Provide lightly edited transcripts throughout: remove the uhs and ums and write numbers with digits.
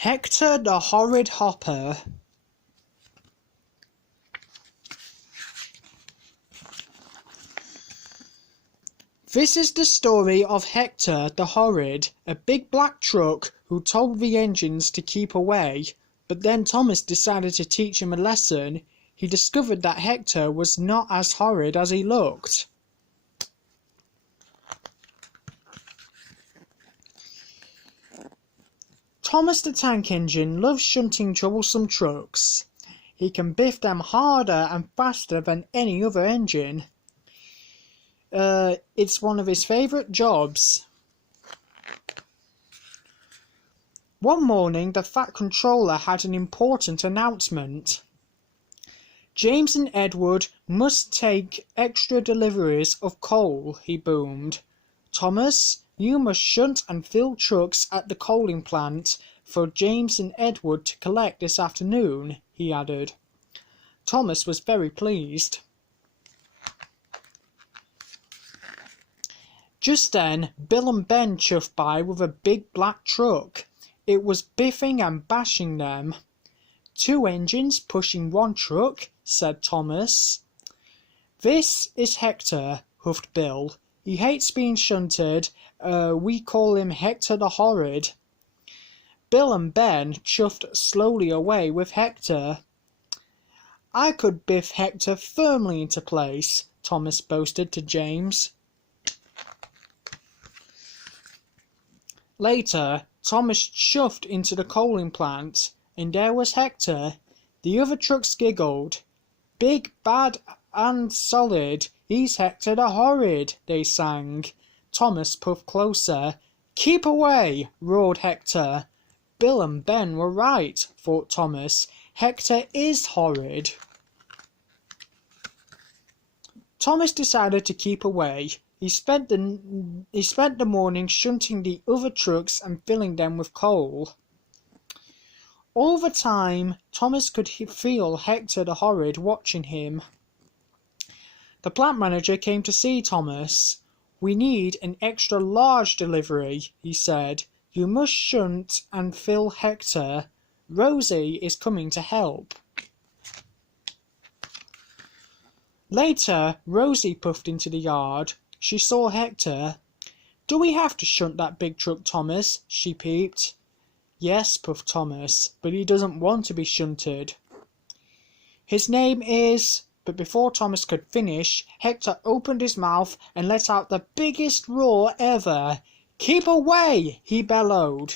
Hector the Horrid Hopper. This is the story of Hector the Horrid, a big black truck who told the engines to keep away, but then Thomas decided to teach him a lesson. He discovered that Hector was not as horrid as he looked. Thomas the Tank Engine loves shunting troublesome trucks. He can biff them harder and faster than any other engine. It's one of his favourite jobs. One morning, the Fat Controller had an important announcement. James and Edward must take extra deliveries of coal, he boomed. Thomas, you must shunt and fill trucks at the coaling plant for James and Edward to collect this afternoon, he added. Thomas was very pleased. Just then, Bill and Ben chuffed by with a big black truck. It was biffing and bashing them. 2 engines pushing 1 truck, said Thomas. This is Hector, huffed Bill. He hates being shunted. We call him Hector the Horrid. Bill and Ben chuffed slowly away with Hector. I could biff Hector firmly into place, Thomas boasted to James. Later, Thomas chuffed into the coaling plant, and there was Hector. The other trucks giggled. Big, bad, and solid, he's Hector the Horrid, they sang. Thomas puffed closer. Keep away, roared Hector. Bill and Ben were right, thought Thomas. Hector is horrid. Thomas decided to keep away. He spent the morning shunting the other trucks and filling them with coal. All the time, Thomas could feel Hector the Horrid watching him. The plant manager came to see Thomas. We need an extra large delivery, he said. You must shunt and fill Hector. Rosie is coming to help. Later, Rosie puffed into the yard. She saw Hector. Do we have to shunt that big truck, Thomas? She peeped. Yes, puffed Thomas, but he doesn't want to be shunted. His name is... But before Thomas could finish, Hector opened his mouth and let out the biggest roar ever. Keep away, he bellowed.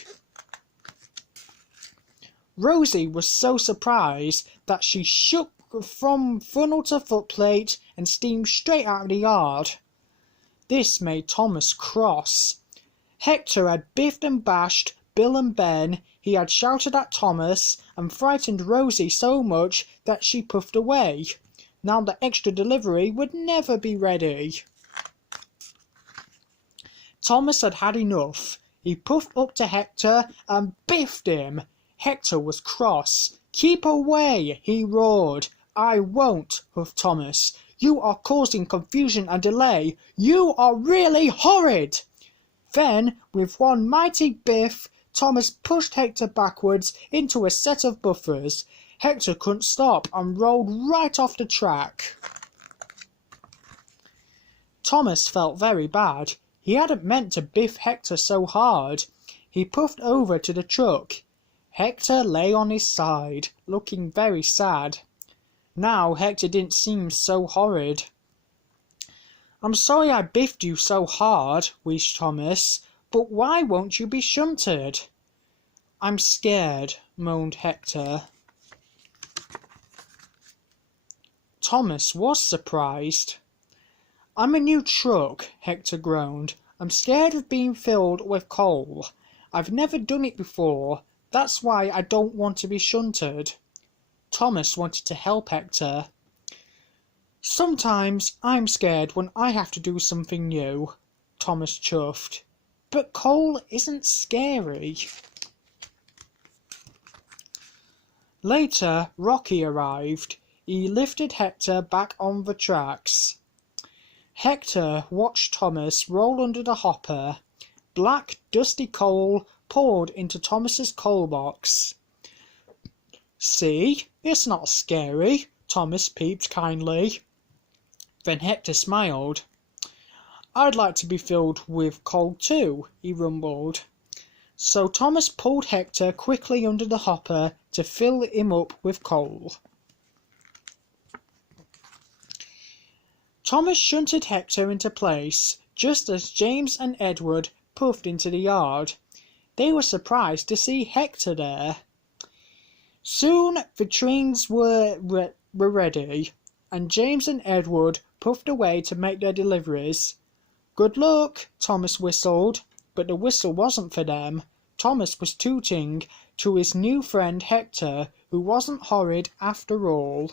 Rosie was so surprised that she shook from funnel to footplate and steamed straight out of the yard. This made Thomas cross. Hector had biffed and bashed Bill and Ben. He had shouted at Thomas and frightened Rosie so much that she puffed away. Now the extra delivery would never be ready. Thomas had had enough. He puffed up to Hector and biffed him. Hector was cross. Keep away, he roared. I won't, huffed Thomas. You are causing confusion and delay. You are really horrid. Then, with one mighty biff, Thomas pushed Hector backwards into a set of buffers. Hector couldn't stop and rolled right off the track. Thomas felt very bad. He hadn't meant to biff Hector so hard. He puffed over to the truck. Hector lay on his side, looking very sad. Now Hector didn't seem so horrid. I'm sorry I biffed you so hard, wheezed Thomas, but why won't you be shunted? I'm scared, moaned Hector. Thomas was surprised. I'm a new truck, Hector groaned. I'm scared of being filled with coal. I've never done it before. That's why I don't want to be shunted. Thomas wanted to help Hector. Sometimes I'm scared when I have to do something new, Thomas chuffed. But coal isn't scary. Later, Rocky arrived. He lifted Hector back on the tracks. Hector watched Thomas roll under the hopper. Black, dusty coal poured into Thomas's coal box. "See, it's not scary," Thomas peeped kindly. Then Hector smiled. "I'd like to be filled with coal too," he rumbled. So Thomas pulled Hector quickly under the hopper to fill him up with coal. Thomas shunted Hector into place just as James and Edward puffed into the yard. They were surprised to see Hector there. Soon the trains were ready, and James and Edward puffed away to make their deliveries. "Good luck," Thomas whistled, but the whistle wasn't for them. Thomas was tooting to his new friend Hector, who wasn't horrid after all.